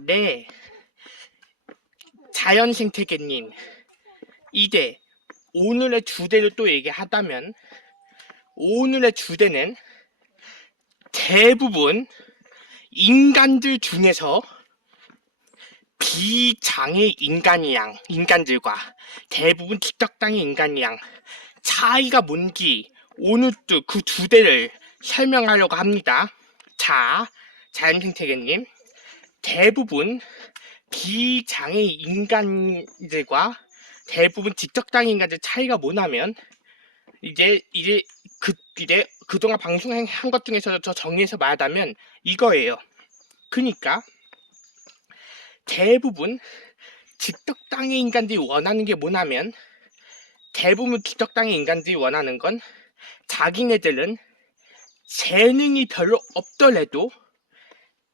네. 자연생태계님, 이제 오늘의 주제를 또 얘기하다면, 오늘의 주제는 대부분 인간들 중에서 비장애 인간들과 대부분 직격당의 인간이양 차이가 뭔지 오늘 또 그 주제를 설명하려고 합니다. 자, 자연생태계님, 대부분 비장애 인간들과 대부분 직격당의 인간들 차이가 뭐냐면 이제 그동안 방송한 것 중에서 저 정리해서 말하자면 이거예요. 그러니까 대부분 직격당의 인간들이 원하는 게 뭐냐면 대부분 직격당의 인간들이 원하는 건 자기네들은 재능이 별로 없더라도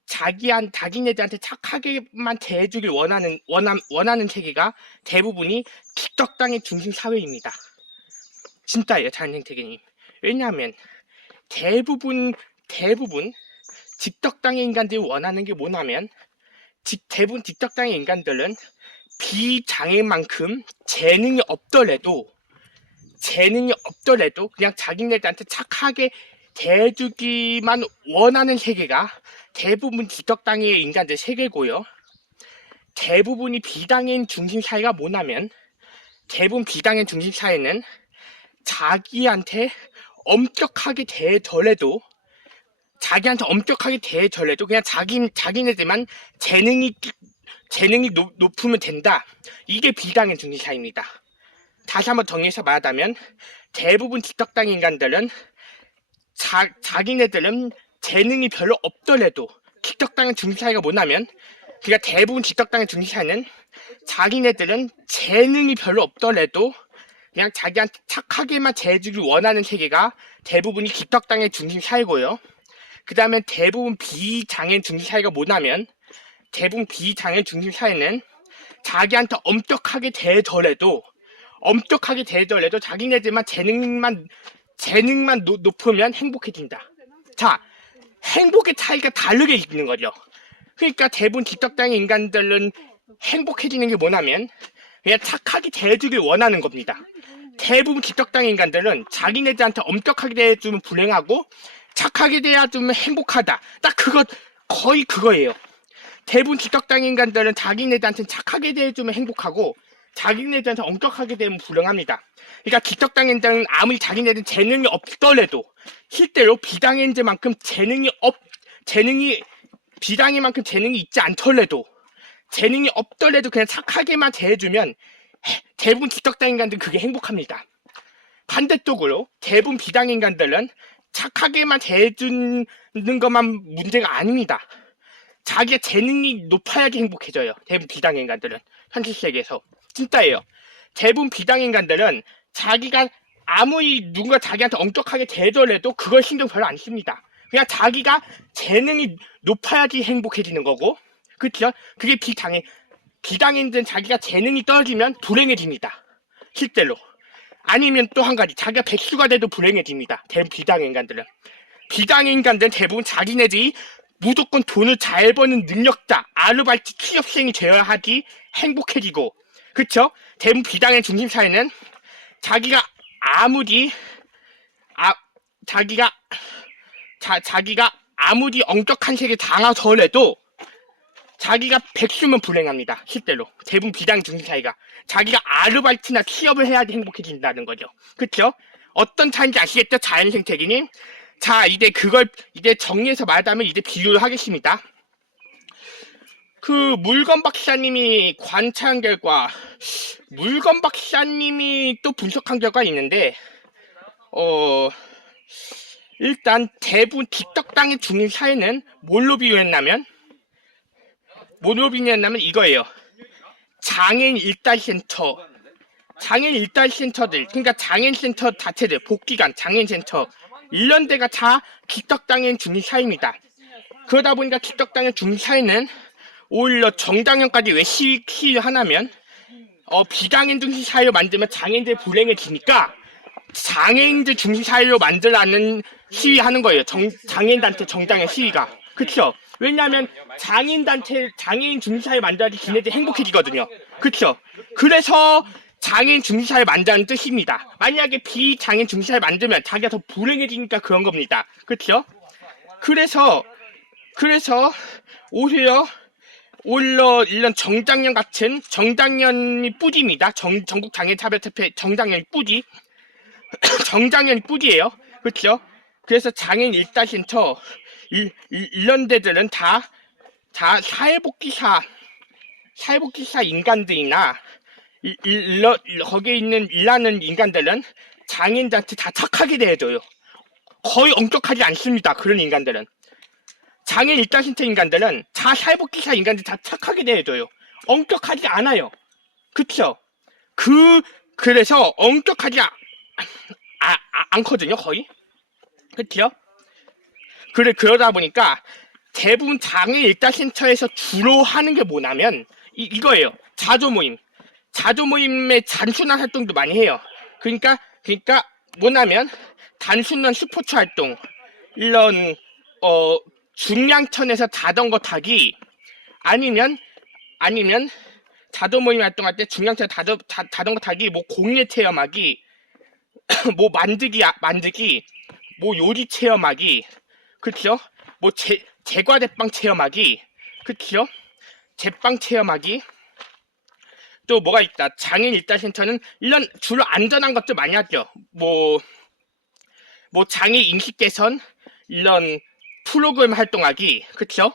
자기네들한테 착하게만 대해주길 원하는 세계가 대부분이 직격당의 중심 사회입니다. 진짜예요, 자연생태계님. 왜냐하면 대부분 직격당의 인간들이 원하는 게 뭐냐면 대부분 직격당의 인간들은 비장애만큼 재능이 없더라도 그냥 자기네들한테 착하게 대해주기만 원하는 세계가 대부분 직격당의 인간들 세계고요. 대부분이 비장애인 중심 사회가 뭐냐면 대부분 비장애인 중심 사회는 자기한테 엄격하게 대해더라도 그냥 자기네들만 재능이 높으면 된다. 이게 비장애인 중심 사회입니다. 다시 한번 정리해서 말하자면 대부분 직격당의 인간들은 자기네들은 재능이 별로 없더라도 직격당의 중심 사회가 뭐냐면 그러니까 대부분 직격당의 중심 사회는 자기네들은 재능이 별로 없더라도 그냥 자기한테 착하게만 대해주길 원하는 세계가 대부분이 직격당의 중심 사회고요. 그 다음에 대부분 비장애인 중심 사회가 뭐냐면 대부분 비장애인 중심 사회는 자기한테 엄격하게 대해더라도 자기네들만 재능만 높으면 행복해진다. 자, 행복의 차이가 다르게 있는 거죠. 그러니까 대부분 직격당의 인간들은 행복해지는 게 뭐냐면 그냥 착하게 대해주길 원하는 겁니다. 대부분 직격당의 인간들은 자기네들한테 엄격하게 대해주면 불행하고 착하게 대해주면 행복하다. 딱 거의 그거예요. 대부분 직격당의 인간들은 자기네들한테 착하게 대해주면 행복하고 자기네들한테 엄격하게 되면 불행합니다. 그러니까 직격당인들은 아무리 자기네들은 재능이 없더라도 실제로 비장애인들만큼 비장애만큼 재능이 있지 않더라도 재능이 없더라도 그냥 착하게만 대해주면 대부분 직격당 인간들은 그게 행복합니다. 반대쪽으로 대부분 비장애 인간들은 착하게만 대해주는 것만 문제가 아닙니다. 자기가 재능이 높아야지 행복해져요. 대부분 비장애 인간들은 현실 세계에서 진짜예요. 대부분 비장애 인간들은 자기가 아무리 누군가 자기한테 엄격하게 대해더라도 그걸 신경 별로 안 씁니다. 그냥 자기가 재능이 높아야지 행복해지는 거고, 그렇죠? 그게 비장애인들은 자기가 재능이 떨어지면 불행해집니다. 실제로. 아니면 또 한 가지, 자기가 백수가 돼도 불행해집니다. 대부분 비장애 인간들은. 비장애 인간들은 대부분 자기네들이 무조건 돈을 잘 버는 능력자, 아르바이트 취업생이 되어야 하지 행복해지고, 그쵸? 대부분 비장애 중심 사회는 자기가 아무리 엄격한 세계 당하더라도 자기가 백수면 불행합니다. 실제로. 대부분 비장애 중심 사회가. 자기가 아르바이트나 취업을 해야지 행복해진다는 거죠. 그쵸? 어떤 차이인지 아시겠죠? 자연생태계님? 자, 이제 정리해서 말하자면 이제 비유를 하겠습니다. 물건 박사님이 관찰한 결과, 물건 박사님이 또 분석한 결과가 있는데, 일단 대부분 직격당의 중심 사회는 뭘로 비유했냐면 이거예요. 장애인 일달센터들, 그러니까 장애인 센터 자체들, 복지관, 장애인 센터 이런 데가 다 직격당의 중심 사회입니다. 그러다 보니까 직격당의 중심 사회는 오히려 정당현까지 왜 시위를 하냐면 비장애인 중심 사회를 만들면 장애인들이 불행해지니까 장애인들 중심 사회로 만들라는 시위하는 거예요. 장애인단체 정당의 시위가. 그쵸? 왜냐하면 장애인 중심 사회 만들어야지 지네들 행복해지거든요. 그쵸? 그래서 장애인 중심 사회 만드는 뜻입니다. 만약에 비장애인 중심 사회 만들면 자기가 더 불행해지니까 그런 겁니다. 그쵸? 그래서 오히려 이런 정장년 같은 정장년이 뿌리입니다. 전국 장애인 차별협회 정장년이 뿌리. 정장년이 뿌리예요. 그렇죠? 그래서 장애인 일자센터 이런 데들은 다 사회복지사 인간들이나 거기에 있는 일하는 인간들은 장애인한테 다 착하게 대해줘요. 거의 엄격하지 않습니다. 그런 인간들은. 장애인 일자센터 인간들은 다 사회복지사 인간들 다 착하게 대해줘요. 엄격하지 않아요. 그쵸? 그래서 엄격하지 않거든요, 거의. 그쵸? 그러다 보니까 대부분 장애인 일자센터에서 주로 하는 게 뭐냐면, 이거예요. 자조모임의 단순한 활동도 많이 해요. 그러니까 뭐냐면, 단순한 스포츠 활동, 이런, 중량천에서 자전거 타기, 아니면 자조모임 활동할 때 중량천 자전거 타기, 뭐 공예 체험하기, 뭐 만들기, 뭐 요리 체험하기, 그쵸? 뭐 제과제빵 체험하기, 그쵸? 제빵 체험하기. 또 뭐가 있다. 장애인 일자센터는 이런 주로 안전한 것들 많이 하죠. 뭐 장애 인식 개선, 이런 프로그램 활동하기, 그쵸?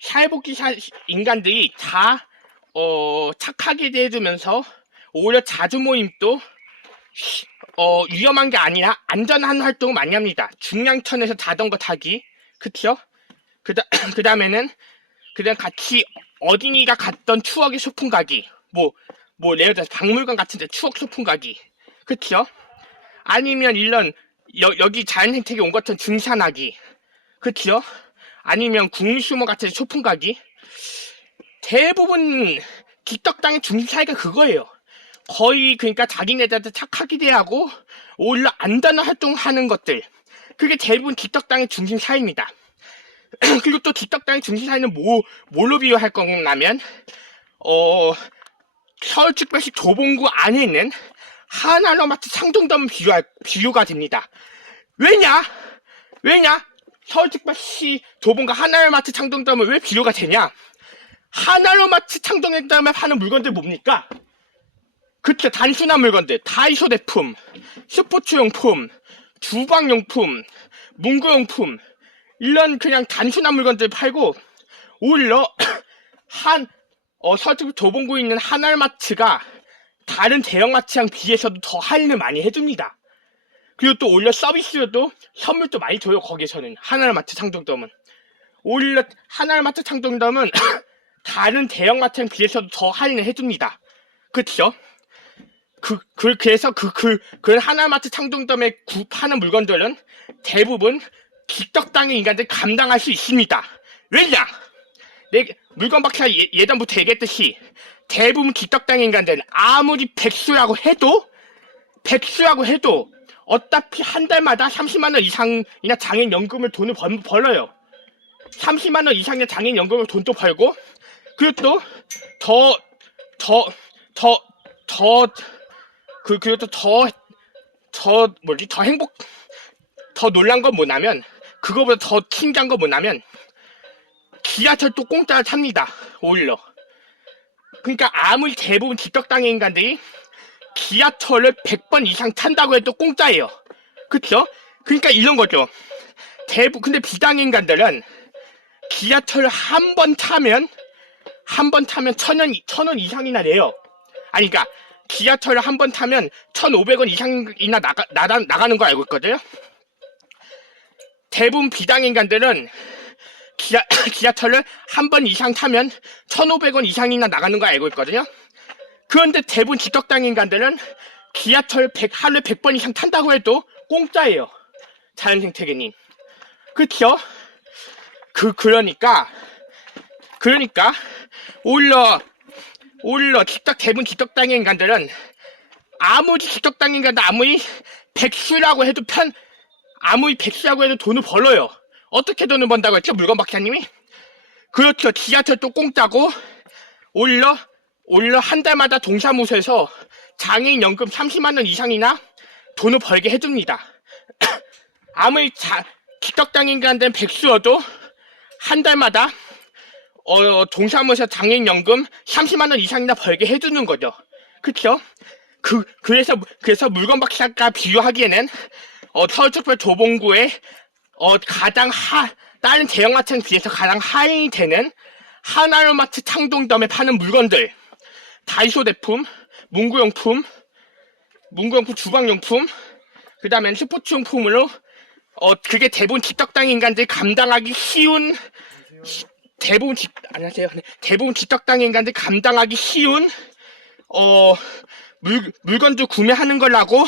사회복지사 인간들이 다 착하게 대해주면서 오히려 자주모임도 위험한 게 아니라 안전한 활동을 많이 합니다. 중량천에서 자전거 타기, 그쵸? 그 다음에는 그냥 같이 어린이가 갔던 추억의 소풍 가기, 뭐 예를 들어서 박물관 같은데 추억 소풍 가기, 그쵸? 아니면 이런 여기 자연생태계 온 것 같은 등산하기, 그쵸? 아니면 국립수목 같은 소풍 가기. 대부분 뒷덕당의 중심 사회가 그거예요. 거의 그러니까 자기네들한테 착하게 대하고 오히려 안전한 활동하는 것들, 그게 대부분 뒷덕당의 중심 사회입니다. 그리고 또 뒷덕당의 중심 사회는 뭘로 비유할 거냐면 서울특별시 조봉구 안에 있는 하나로마트 상동점 비유가 됩니다. 왜냐? 서울특별시 조봉구 하나로마트 상동점은 왜 비유가 되냐? 하나로마트 상동점에 파는 물건들 뭡니까? 그쵸, 단순한 물건들, 다이소 제품, 스포츠용품, 주방용품, 문구용품, 이런 그냥 단순한 물건들 팔고, 오히려 서울특별시 조봉구에 있는 하나마트가 다른 대형마트랑 비해서도 더 할인을 많이 해줍니다. 그리고 또 오히려 서비스로도 선물도 많이 줘요. 거기서는 하나마트 상동점은 오히려 하나마트 상동점은 다른 대형마트랑 비해서도 더 할인을 해줍니다. 그쵸? 그래서 그 하나마트 상동점에 파는 물건들은 대부분 뒷덕당의 인간들 감당할 수 있습니다. 왜냐? 물건 박사 예전부터 얘기했듯이 대부분 뒷덕당의 인간들은 아무리 백수라고 해도 어차피 한 달마다 30만 원 이상이나 장애인 연금을 돈을 벌어요. 30만 원 이상의 장애인 연금을 돈도 벌고, 그리고 또 더 놀란 건 뭐냐면, 그거보다 더 신기한 건 뭐냐면, 지하철도 공짜로 탑니다. 오히려. 그러니까 아무리 대부분 뒷덕당의 인간들이 지하철을 100번 이상 탄다고 해도 공짜예요. 그쵸? 그러니까 이런 거죠. 근데 비장애 인간들은 지하철을 한 번 타면 1,000원 이상이나 내요. 아니, 그러니까 지하철을 한 번 타면 1,500원 이상이나 나가는 거 알고 있거든요. 대부분 비장애 인간들은 지하철을 한 번 이상 타면 1,500원 이상이나 나가는 거 알고 있거든요. 그런데 대부분 뒷덕당 인간들은 지하철 하루에 100번 이상 탄다고 해도 공짜예요. 자연생태계님. 그쵸? 그러니까 오히려 대부분 뒷덕당의 인간들은 아무리 직접당 인간들 아무리 백수라고 해도 돈을 벌어요. 어떻게 돈을 번다고 했죠? 물건 박사님이? 그렇죠. 지하철도 공짜고 올려 한 달마다 동사무소에서 장애인 연금 30만 원 이상이나 돈을 벌게 해줍니다. 아무리 직접당 인간된 백수여도 한 달마다 동사무소 장애인 연금 30만 원 이상이나 벌게 해주는 거죠. 그쵸? 그래서 물건 박사가 비유하기에는 서울특별조봉구의 다른 대형마트에 비해서 가장 하인이 되는 하나로마트 창동점에 파는 물건들, 다이소 제품, 문구용품, 주방용품, 그 다음엔 스포츠용품으로 그게 대부분 직접당 인간들이 감당하기 쉬운 대부분 직접당 인간들이 감당하기 쉬운 물건들 구매하는 거라고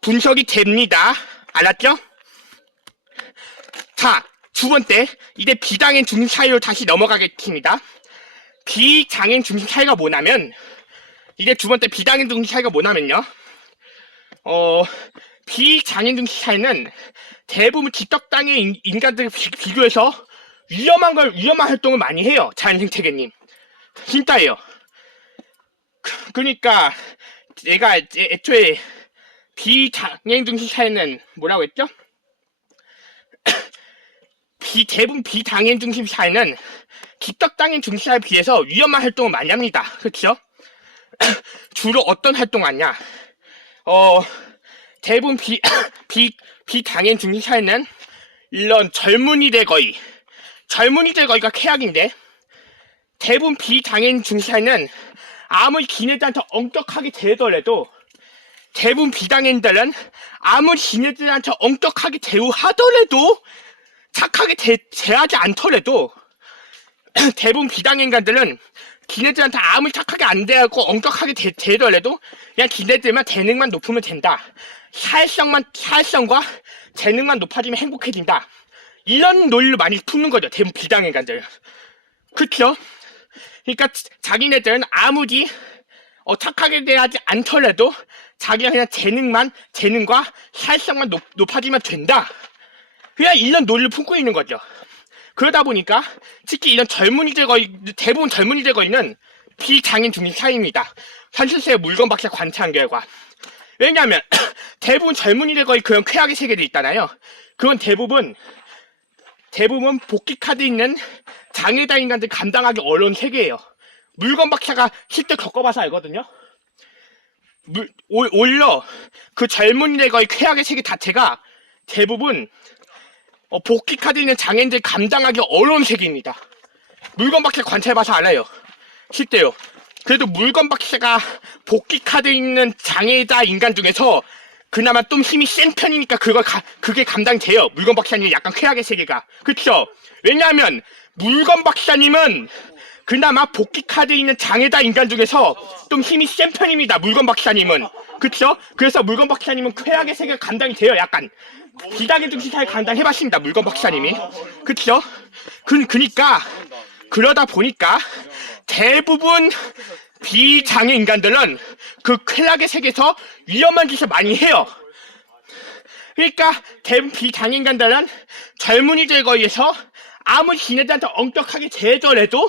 분석이 됩니다. 알았죠? 자, 두 번째, 이제 비장애인 중심 차이로 다시 넘어가겠습니다. 비장애인 중심 차이가 뭐냐면, 이제 두 번째 비장애인 중심 차이가 뭐냐면요. 비장애인 중심 차이는 대부분 직접당의 인간들 비교해서 위험한 활동을 많이 해요. 자연생태계님. 진짜예요. 그러니까 내가 애초에 비장애인 중심 차이는 뭐라고 했죠? 대부분 비장애인 중심 차이는 직접당인 중심 차이에 비해서 위험한 활동을 많이 합니다. 그렇죠? 주로 어떤 활동하냐? 대부분 비장애인 중심 차이는 이런 젊은이들 거의가 최악인데, 대부분 비장애인 중심 차이는 아무리 지네들한테 엄격하게 대하더라도, 대부분 비장애인들은 아무리 지네들한테 엄격하게 대우하더라도, 착하게 대하지 않더라도, 대부분 비장애인간들은 지네들한테 아무리 착하게 안 대하고 엄격하게 대하더라도 그냥 지네들만 재능만 높으면 된다. 사회성과 재능만 높아지면 행복해진다. 이런 논리를 많이 푸는 거죠. 대부분 비장애인간들. 그쵸? 그러니까 자기네들은 아무리 착하게 대하지 않더라도 자기가 그냥 재능과 사회성만 높아지면 된다. 그냥 이런 논리를 품고 있는 거죠. 그러다 보니까 특히 이런 대부분 젊은이들 거의는 비장애인 중심 차이입니다. 현실세의 물건 박사 관찰한 결과. 왜냐하면 대부분 젊은이들 거의 그런 쾌락의 세계도 있잖아요. 그건 대부분 복귀 카드 있는 장애자 인간들 감당하기 어려운 세계예요. 물건 박사가 실제 겪어봐서 알거든요. 오히려 그 젊은이들 거의 쾌락의 세계 자체가 대부분 복귀 카드 있는 장애인들 감당하기 어려운 세계입니다. 물건 박사 관찰해봐서 알아요. 실제로. 그래도 물건 박사가 복귀 카드 있는 장애자 인간 중에서 그나마 좀 힘이 센 편이니까 그게 감당이 돼요. 물건 박사님 약간 쾌락의 세계가. 그쵸? 왜냐하면 물건 박사님은 그나마 복귀 카드 있는 장애자 인간 중에서 좀 힘이 센 편입니다. 물건 박사님은. 그쵸? 그래서 물건 박사님은 쾌락의 세계가 감당이 돼요. 약간. 비장애인 중심 차이 감당해봤습니다. 물건 박사님이. 그쵸? 그러다 보니까 대부분 비장애 인간들은 그 쾌락의 세계에서 위험한 짓을 많이 해요. 그러니까 대부분 비장애 인간들은 젊은이들에 의해서 아무리 지네들한테 엄격하게 대하더라도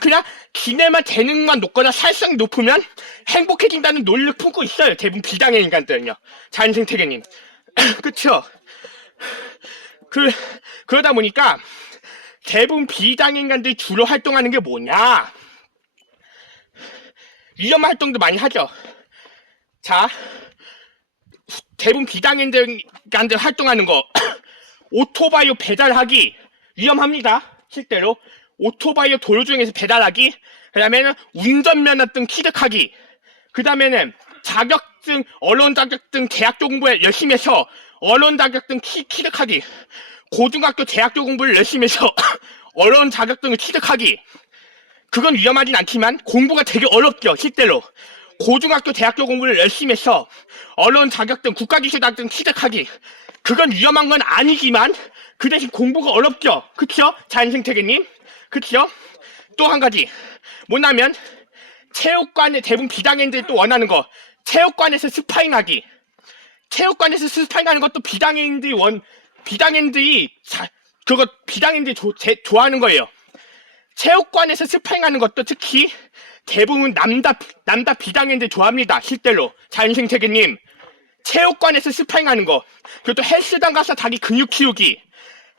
그냥 지네만 재능만 높거나 사회성이 높으면 행복해진다는 논리를 품고 있어요. 대부분 비장애 인간들은요. 자연생태계님. 그쵸? 그러다 보니까 대부분 비장애 인간들이 주로 활동하는 게 뭐냐? 위험한 활동도 많이 하죠. 자, 대부분 비장애 인간들 활동하는 거 오토바이 배달하기 위험합니다. 실제로 오토바이 도로주행에서 배달하기, 그 다음에는 운전면허증 취득하기, 그 다음에는 자격증, 언론 자격증 대학교 공부를 열심히 해서 언론 자격증 취득하기, 고등학교 대학교 공부를 열심히 해서 언론 자격증을 취득하기. 그건 위험하진 않지만 공부가 되게 어렵죠. 실제로 고등학교 대학교 공부를 열심히 해서 언론 자격증 국가기술 자격증 취득하기. 그건 위험한 건 아니지만 그 대신 공부가 어렵죠. 그쵸? 자연생태계님. 그쵸? 또 한 가지 뭐냐면 체육관에 대부분 비장애인들이 또 원하는 거, 체육관에서 스파링하기. 체육관에서 스파링하는 것도 비장애인들이 좋아하는 거예요. 체육관에서 스파링하는 것도 특히 대부분 남자 비장애인들이 좋아합니다. 실제로 자연생태계님, 체육관에서 스파링하는 거, 그리고 또 헬스장 가서 자기 근육 키우기,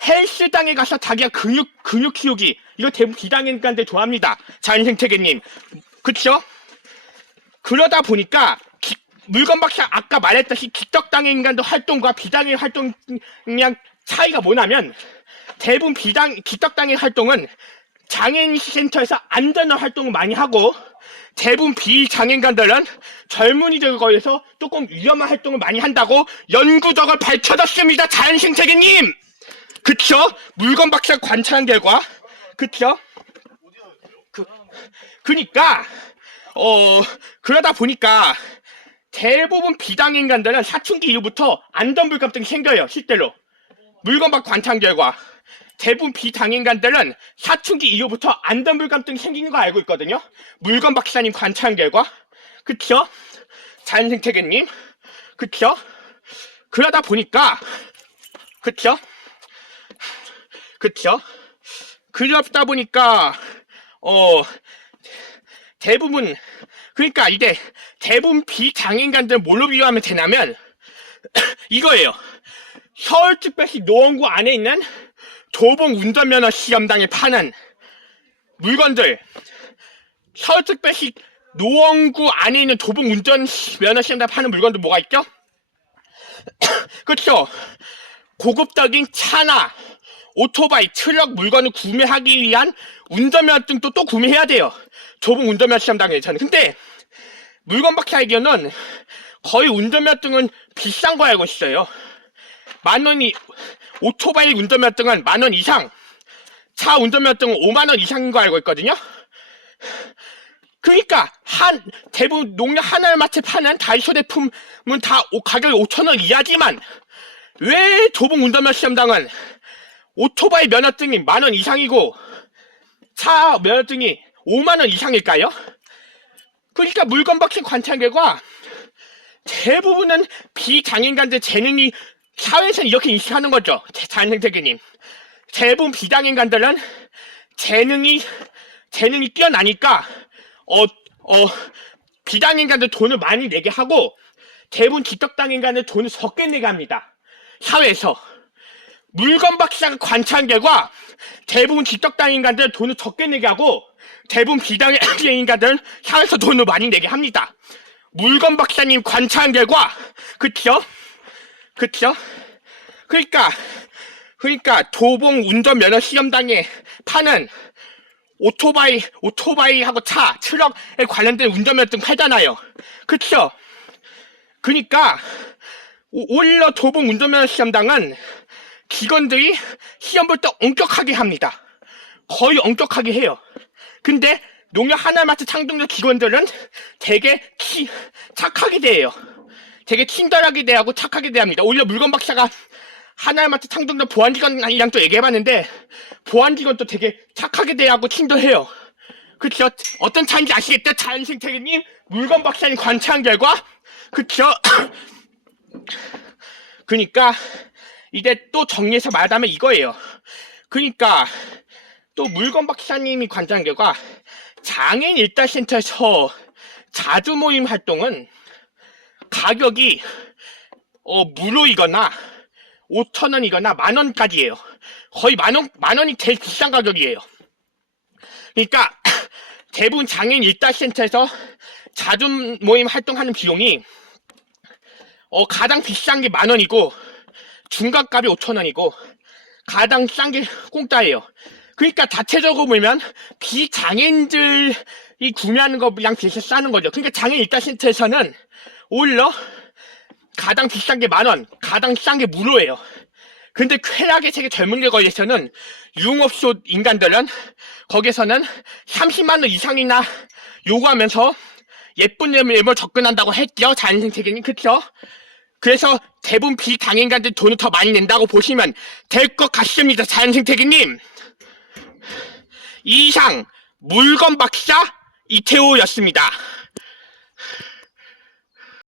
헬스장에 가서 자기가 근육 키우기, 이거 대부분 비장애인들한테 좋아합니다. 자연생태계님, 그쵸? 그러다 보니까 물건박사 아까 말했듯이 기떡장애 인간들 활동과 비장애 활동이랑 차이가 뭐냐면, 대부분 기떡장애 활동은 장애인 센터에서 안전한 활동을 많이 하고, 대부분 비장애인간들은 젊은이들 거에서 조금 위험한 활동을 많이 한다고 연구적으로 밝혀졌습니다. 자연생태계님, 그쵸? 물건박사 관찰한 결과, 그쵸? 그러니까 그러다 보니까 대부분 비장애인간들은 사춘기 이후부터 안전불감증이 생겨요. 실제로 물건박 관찰 결과 대부분 비장애인간들은 사춘기 이후부터 안전불감증이 생기는 거 알고 있거든요. 물건 박사님 관찰 결과, 그쵸? 자연생태계님, 그쵸? 그러다 보니까, 그쵸? 그러다 보니까 대부분, 그러니까 이제 대부분 비장애인간들 뭘로 비교하면 되냐면 이거예요. 서울특별시 노원구 안에 있는 도봉 운전면허 시험장에 파는 물건들, 서울특별시 노원구 안에 있는 도봉 운전면허 시험장에 파는 물건들 뭐가 있죠? 그렇죠. 고급적인 차나 오토바이, 트럭 물건을 구매하기 위한 운전면허증도 또 구매해야 돼요. 도봉 운전면허 시험장에서는. 근데 물건박사 알기로는 거의 운전면허증은 비싼 거 알고 있어요. 10,000원이, 오토바이 운전면허증은 10,000원 이상, 차 운전면허증은 50,000원 이상인 거 알고 있거든요. 그러니까 대부분 농협 하나마트 파는 다이소 제품은 다 가격이 5,000원 이하지만 왜 도봉 운전면허 시험장은 오토바이 면허증이 10,000원 이상이고 차 면허증이 50,000원 이상일까요? 그러니까 물건박사 관찰 결과 대부분은 비장애인간들 재능이 사회에서는 이렇게 인식하는 거죠. 자연생태계님, 대부분 비장애인간들은 재능이 뛰어나니까 비장애인간들 돈을 많이 내게 하고 대부분 기떡장애인간들 돈을 적게 내게 합니다. 사회에서. 물건박사가 관찰한 결과 대부분 기떡장애인간들 돈을 적게 내게 하고 대부분 비장애인간들은 사회에서 돈을 많이 내게 합니다. 물건박사님 관찰한 결과, 그쵸? 그러니까 도봉 운전면허 시험장에 파는 오토바이하고 차, 트럭에 관련된 운전면허증 팔잖아요. 그쵸? 그러니까 오히려 도봉 운전면허 시험장은 직원들이 시험 볼 때 엄격하게 합니다. 거의 엄격하게 해요. 근데 농협 하나마트 창동자 직원들은 되게 착하게 대해요. 되게 친절하게 대하고 착하게 대합니다. 오히려 물건박사가 하나마트 창동자 보안직원이랑 또 얘기해봤는데 보안직원도 되게 착하게 대하고 친절해요. 그쵸? 어떤 차인지 아시겠죠? 자연생태계님, 물건박사님 관찰한 결과, 그쵸? 그러니까 이제 또 정리해서 말하자면 이거예요. 그러니까 또 물건박사님이 관찰한 결과 장애인 일달센터에서 자주 모임 활동은 가격이 무료이거나 5,000원이거나 10,000원까지예요. 거의 만원이 제일 비싼 가격이에요. 그러니까 대부분 장애인 일달센터에서 자주 모임 활동하는 비용이 가장 비싼 게 10,000원이고 중간값이 5,000원이고 가장 싼 게 공짜예요. 그러니까 자체적으로 보면 비장애인들이 구매하는 거랑 비해서 싸는 거죠. 그러니까 장애인 일달센터에서는 오히려 가장 비싼 게 10,000원, 가장 싼 게 무료예요. 근데 쾌락의 세계 젊은이들 거기에서는 유흥업소 인간들은 거기에서는 300,000원 이상이나 요구하면서 예쁜 외모를 접근한다고 했죠. 자연생태계님, 그쵸? 그래서 대부분 비장애인간들 돈을 더 많이 낸다고 보시면 될 것 같습니다. 자연생태계님. 이상 물건박사 이태호였습니다.